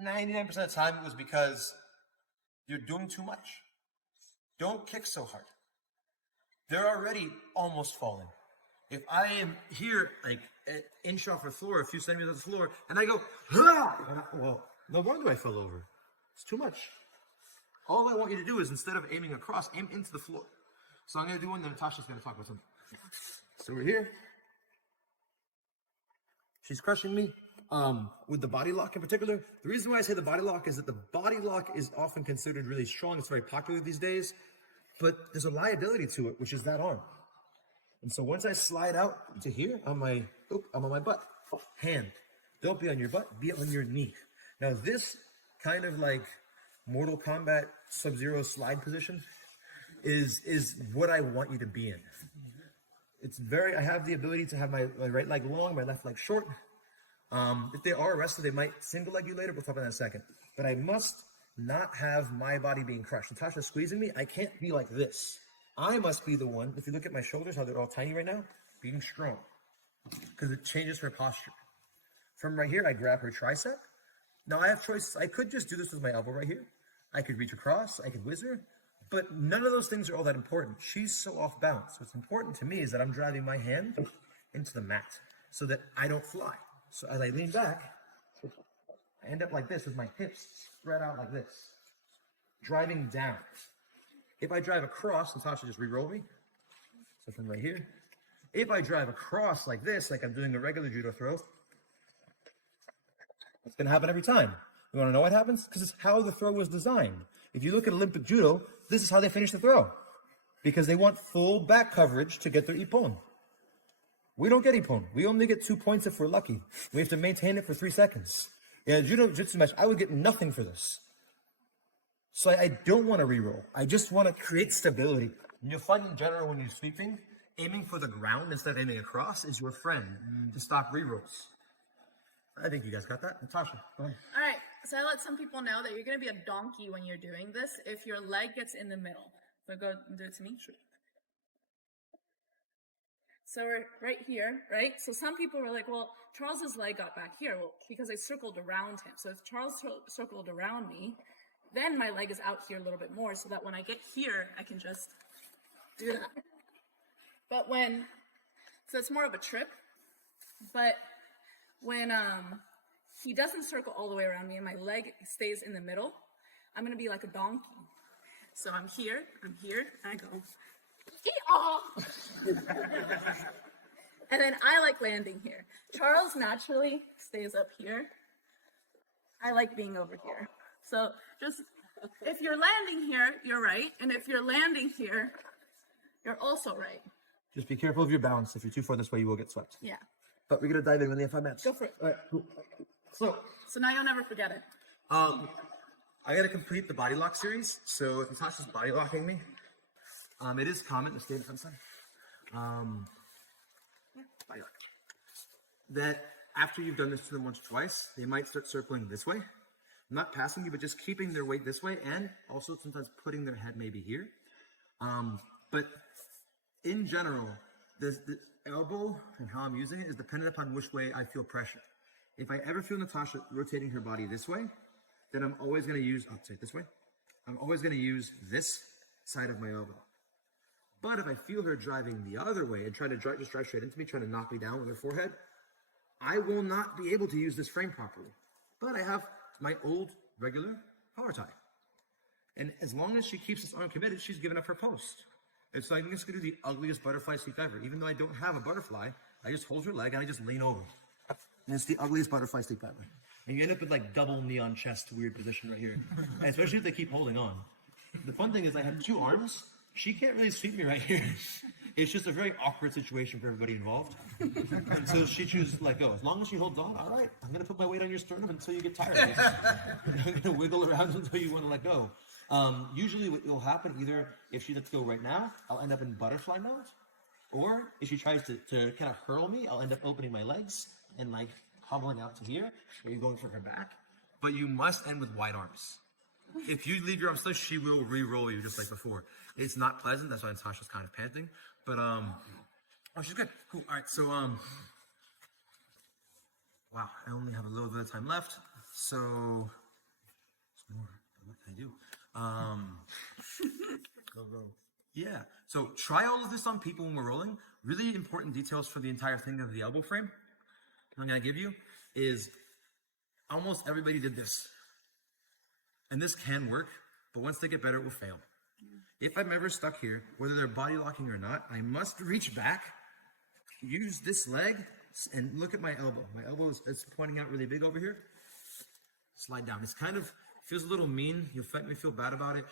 99% of the time it was because you're doing too much. Don't kick so hard. They're already almost falling. If I am here, like an inch off the floor, a few centimeters off the floor, and I go, well, no wonder I fell over. It's too much. All I want you to do is, instead of aiming across, aim into the floor. So I'm going to do one, then Natasha's going to talk about something. So we're here. She's crushing me. With the body lock in particular, the reason why I say the body lock is that the body lock is often considered really strong. It's very popular these days, but there's a liability to it, which is that arm. And so once I slide out to here, I'm on my butt. Hand. Don't be on your butt, be on your knee. Now this kind of like Mortal Kombat Sub-Zero slide position is what I want you to be in. I have the ability to have my right leg long, my left leg short. If they are arrested, they might single leg you later. We'll talk about that in a second. But I must not have my body being crushed. Natasha's squeezing me. I can't be like this. I must be the one, if you look at my shoulders, how they're all tiny right now, being strong. Because it changes her posture. From right here, I grab her tricep. Now I have choices. I could just do this with my elbow right here. I could reach across. I could whiz her. But none of those things are all that important. She's so off balance. What's important to me is that I'm driving my hand into the mat so that I don't fly. So as I lean back, I end up like this with my hips spread out like this, driving down. If I drive across, Natasha just re-roll me. So from right here. If I drive across like this, like I'm doing a regular judo throw, it's going to happen every time. You want to know what happens? Because it's how the throw was designed. If you look at Olympic judo, this is how they finish the throw. Because they want full back coverage to get their ippon. We don't get ippon. We only get 2 points if we're lucky. We have to maintain it for 3 seconds. In a judo jiu-jitsu match, I would get nothing for this. So I don't want to re-roll. I just want to create stability. And you'll find in general when you're sweeping, aiming for the ground instead of aiming across is your friend to stop re-rolls. I think you guys got that. Natasha, go ahead. All right, so I let some people know that you're going to be a donkey when you're doing this if your leg gets in the middle. So go do it to me. Sure. So we're right here, right? So some people were like, well, Charles's leg got back here. Well, because I circled around him. So if Charles circled around me, then my leg is out here a little bit more so that when I get here, I can just do that. But so it's more of a trick. But when he doesn't circle all the way around me and my leg stays in the middle, I'm going to be like a donkey. So I'm here, and I go, and then I like landing here. Charles naturally stays up here. I like being over here. So just, if you're landing here, you're right. And if you're landing here, you're also right. Just be careful of your balance. If you're too far this way, you will get swept. Yeah. But we're going to dive in when they have 5 minutes. Go for it. All right, cool. So now you'll never forget it. I got to complete the body lock series. So if Natasha's body locking me, it is common to stay in the front side. Body lock. That after you've done this to them once or twice, they might start circling this way. Not passing you, but just keeping their weight this way, and also sometimes putting their head maybe here. But in general, the elbow and how I'm using it is dependent upon which way I feel pressure. If I ever feel Natasha rotating her body this way, then I'm always going to use, I'll say it this way, I'm always going to use this side of my elbow. But if I feel her driving the other way and trying to just drive straight into me, trying to knock me down with her forehead, I will not be able to use this frame properly. But I have my old regular power tie. And as long as she keeps this arm committed, she's giving up her post. And so I'm just going to do the ugliest butterfly sweep ever. Even though I don't have a butterfly, I just hold her leg and I just lean over. And it's the ugliest butterfly sweep ever. And you end up with like double knee on chest weird position right here. And especially if they keep holding on. The fun thing is I have 2 arms. She can't really sweep me right here. It's just a very awkward situation for everybody involved. Until she chooses to let go. As long as she holds on, all right, I'm going to put my weight on your sternum until you get tired of it. I'm going to wiggle around until you want to let go. Usually what will happen, either if she lets go right now, I'll end up in butterfly mode. Or if she tries to kind of hurl me, I'll end up opening my legs and like hobbling out to here. Or you're going for her back. But you must end with wide arms. If you leave your arms close, she will re-roll you just like before. It's not pleasant. That's why Natasha's kind of panting. But, oh, she's good. Cool. All right. So, wow. I only have a little bit of time left. So, What can I do? Yeah. So try all of this on people when we're rolling. Really important details for the entire thing of the elbow frame I'm going to give you is almost everybody did this. And this can work, but once they get better, it will fail. If I'm ever stuck here, whether they're body locking or not, I must reach back, use this leg, and look at my elbow. My elbow is pointing out really big over here. Slide down. It's kind of feels a little mean. You'll make me feel bad about it.